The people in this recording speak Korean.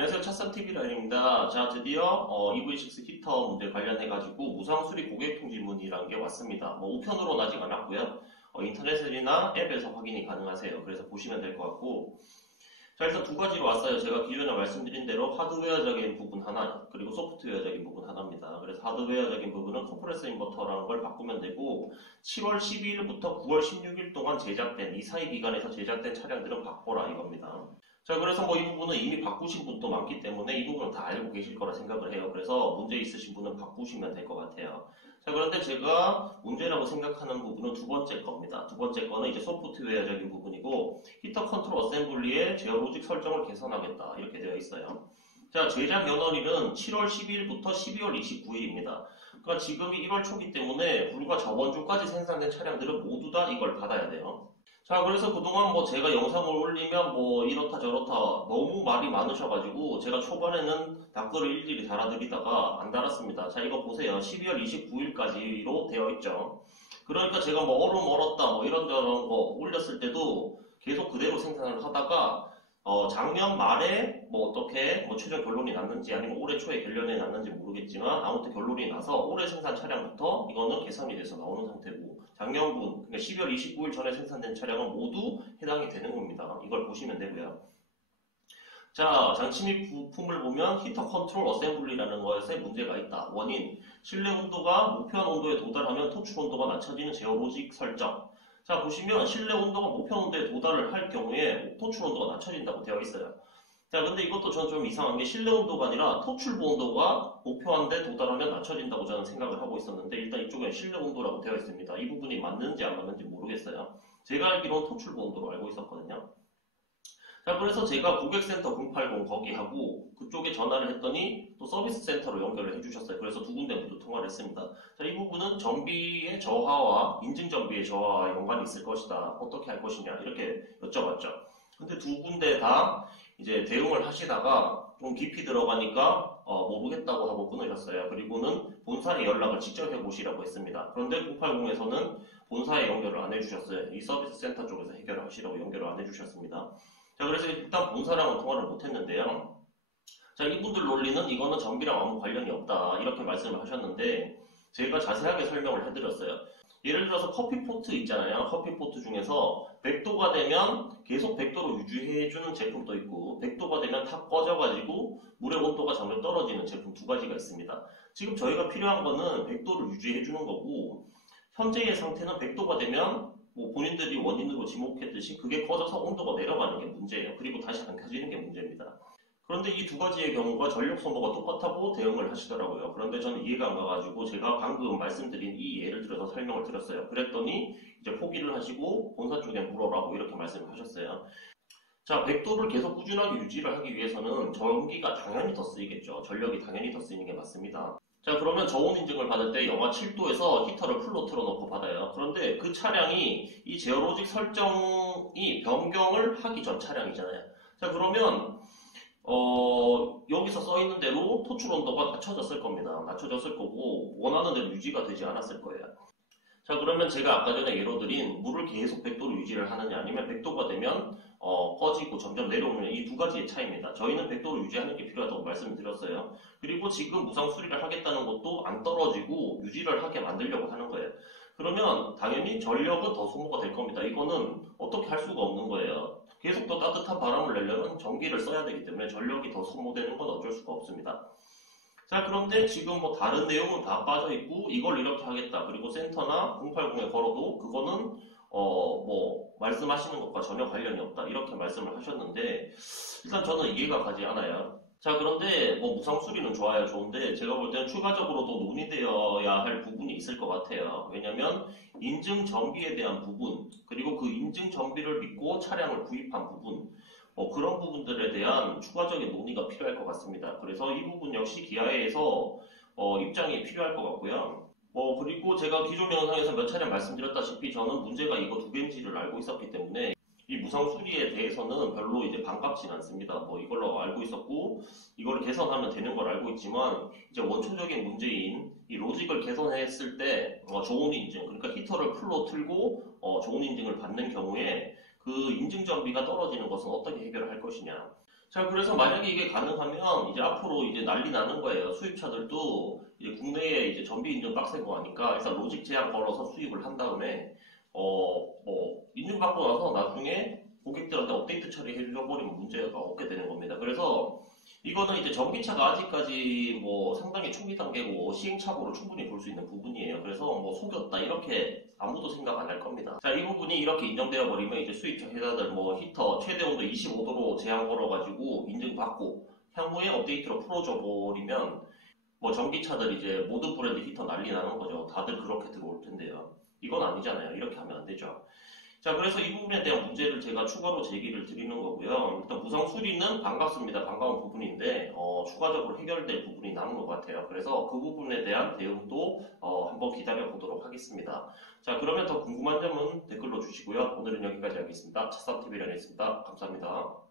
안녕하세요. 차쌈TV라인입니다. 자, 드디어 EV6 히터 문제 관련해가지고 무상 수리 고객 통지 문의라는 게 왔습니다. 우편으로는 아직 안 왔고요. 인터넷이나 앱에서 확인이 가능하세요. 그래서 보시면 될 것 같고. 자, 일단 두 가지로 왔어요. 제가 기존에 말씀드린 대로 하드웨어적인 부분 하나, 그리고 소프트웨어적인 부분 하나입니다. 그래서 하드웨어적인 부분은 컴프레서 인버터라는 걸 바꾸면 되고, 7월 12일부터 9월 16일 동안 제작된, 이 사이 기간에서 제작된 차량들은 바꿔라 이겁니다. 자, 그래서 이 부분은 이미 바꾸신 분도 많기 때문에 이 부분은 다 알고 계실 거라 생각을 해요. 그래서 문제 있으신 분은 바꾸시면 될 것 같아요. 자, 그런데 제가 문제라고 생각하는 부분은 두 번째 겁니다. 두 번째 거는 이제 소프트웨어적인 부분이고, 히터 컨트롤 어셈블리의 제어 로직 설정을 개선하겠다. 이렇게 되어 있어요. 자, 제작 연원일은 7월 12일부터 12월 29일입니다. 그러니까 지금이 1월 초기 때문에 불과 저번 주까지 생산된 차량들은 모두 다 이걸 받아야 돼요. 자, 그래서 그동안 제가 영상을 올리면 이렇다 저렇다 너무 말이 많으셔가지고 제가 초반에는 댓글을 일일이 달아드리다가 안 달았습니다. 자, 이거 보세요. 12월 29일까지로 되어 있죠. 그러니까 제가 얼음 얼었다 이런저런 거 올렸을 때도 계속 그대로 생산을 하다가 작년 말에 어떻게 최종 결론이 났는지 아니면 올해 초에 결론이 났는지 모르겠지만 아무튼 결론이 나서 올해 생산 차량부터 이거는 개선이 돼서 나오는 상태고 작년분 그러니까 12월 29일 전에 생산된 차량은 모두 해당이 되는 겁니다. 이걸 보시면 되고요. 자, 장치 및 부품을 보면 히터 컨트롤 어셈블리라는 것에 문제가 있다. 원인, 실내 온도가 목표한 온도에 도달하면 토출 온도가 낮춰지는 제어 로직 설정. 자, 보시면 실내 온도가 목표 온도에 도달을 할 경우에 토출 온도가 낮춰진다고 되어 있어요. 자, 근데 이것도 전 좀 이상한 게 실내 온도가 아니라 토출부 온도가 목표한 데 도달하면 낮춰진다고 저는 생각을 하고 있었는데 일단 이쪽에 실내 온도라고 되어 있습니다. 이 부분이 맞는지 안 맞는지 모르겠어요. 제가 알기로는 토출부 온도로 알고 있었거든요. 자, 그래서 제가 고객센터 080 거기하고 그쪽에 전화를 했더니 또 서비스 센터로 연결을 해주셨어요. 그래서 두 군데 모두 통화를 했습니다. 자, 이 부분은 정비의 저하와 인증 정비의 저하와 연관이 있을 것이다. 어떻게 할 것이냐 이렇게 여쭤봤죠. 근데 두 군데 다 이제 대응을 하시다가 좀 깊이 들어가니까 모르겠다고 하고 끊으셨어요. 그리고는 본사에 연락을 직접 해보시라고 했습니다. 그런데 080에서는 본사에 연결을 안 해주셨어요. 이 서비스 센터 쪽에서 해결을 하시라고 연결을 안 해주셨습니다. 자, 그래서 일단 본사랑은 통화를 못했는데요. 자, 이분들 논리는 이거는 정비랑 아무 관련이 없다 이렇게 말씀을 하셨는데 제가 자세하게 설명을 해드렸어요. 예를 들어서 커피포트 있잖아요. 커피포트 중에서 100도가 되면 계속 100도로 유지해주는 제품도 있고 100도가 되면 탁 꺼져가지고 물의 온도가 점점 떨어지는 제품 두 가지가 있습니다. 지금 저희가 필요한 거는 100도를 유지해주는 거고 현재의 상태는 100도가 되면 본인들이 원인으로 지목했듯이 그게 꺼져서 온도가 내려가는 게 문제예요. 그리고 다시 안 켜지는 게 문제입니다. 그런데 이 두 가지의 경우가 전력 소모가 똑같다고 대응을 하시더라고요. 그런데 저는 이해가 안 가가지고 제가 방금 말씀드린 이 예를 들어서 설명을 드렸어요. 그랬더니 이제 포기를 하시고 본사 쪽에 물어라고 이렇게 말씀을 하셨어요. 자, 100도를 계속 꾸준하게 유지를 하기 위해서는 전기가 당연히 더 쓰이겠죠. 전력이 당연히 더 쓰이는 게 맞습니다. 자, 그러면 저온 인증을 받을 때 영하 7도에서 히터를 풀로 틀어놓고 받아요. 그런데 그 차량이 이 제어로직 설정이 변경을 하기 전 차량이잖아요. 자, 그러면 여기서 써있는 대로 토출 온도가 낮춰졌을 겁니다. 낮춰졌을 거고 원하는 대로 유지가 되지 않았을 거예요. 자, 그러면 제가 아까 전에 예로 드린 물을 계속 100도로 유지를 하느냐 아니면 100도가 되면 꺼지고 점점 내려오는 이 두 가지의 차이입니다. 저희는 100도로 유지하는 게 필요하다고 말씀을 드렸어요. 그리고 지금 무상 수리를 하겠다는 것도 안 떨어지고 유지를 하게 만들려고 하는 거예요. 그러면 당연히 전력은 더 소모가 될 겁니다. 이거는 어떻게 할 수가 없는 거예요. 계속 더 따뜻한 바람을 내려면 전기를 써야 되기 때문에 전력이 더 소모되는 건 어쩔 수가 없습니다. 자, 그런데 지금 다른 내용은 다 빠져있고 이걸 이렇게 하겠다. 그리고 센터나 080에 걸어도 그거는 말씀하시는 것과 전혀 관련이 없다. 이렇게 말씀을 하셨는데 일단 저는 이해가 가지 않아요. 자, 그런데 무상 수리는 좋아요. 좋은데 제가 볼 때는 추가적으로도 논의되어야 할 부분이 있을 것 같아요. 왜냐면 인증 정비에 대한 부분 그리고 그 인증 정비를 믿고 차량을 구입한 부분 그런 부분들에 대한 추가적인 논의가 필요할 것 같습니다. 그래서 이 부분 역시 기아에서 입장이 필요할 것 같고요. 그리고 제가 기존 영상에서 몇 차례 말씀드렸다시피 저는 문제가 이거 두 개인지를 알고 있었기 때문에 이 무상 수리에 대해서는 별로 이제 반갑진 않습니다. 이걸로 알고 있었고 이걸 개선하면 되는 걸 알고 있지만 이제 원초적인 문제인 이 로직을 개선했을 때 저온 인증 그러니까 히터를 풀로 틀고 저온 인증을 받는 경우에 그 인증 장비가 떨어지는 것은 어떻게 해결할 것이냐. 자, 그래서 만약에 이게 가능하면 이제 앞으로 이제 난리 나는 거예요. 수입차들도 이제 국내에 이제 전비 인증 빡세고 하니까 일단 로직 제한 걸어서 수입을 한 다음에 인증받고 나서 나중에 고객들한테 업데이트 처리해 줘버리면 문제가 없게 되는 겁니다. 그래서 이거는 이제 전기차가 아직까지 뭐 상당히 초기 단계고 시행착오를 충분히 볼 수 있는 부분이에요. 그래서 뭐 속였다 이렇게 아무도 생각 안 할 겁니다. 자, 이 부분이 이렇게 인정되어 버리면 이제 수입차 회사들 뭐 히터 최대 온도 25도로 제한 걸어가지고 인증받고 향후에 업데이트로 풀어줘 버리면 뭐 전기차들 이제 모든 브랜드 히터 난리 나는 거죠. 다들 그렇게 들어올 텐데요. 이건 아니잖아요. 이렇게 하면 안 되죠. 자, 그래서 이 부분에 대한 문제를 제가 추가로 제기를 드리는 거고요. 일단 무상 수리는 반갑습니다. 반가운 부분인데 추가적으로 해결될 부분이 남은 것 같아요. 그래서 그 부분에 대한 대응도 한번 기다려 보도록 하겠습니다. 자, 그러면 더 궁금한 점은 댓글로 주시고요. 오늘은 여기까지 하겠습니다. 차싸움TV를 했습니다. 감사합니다.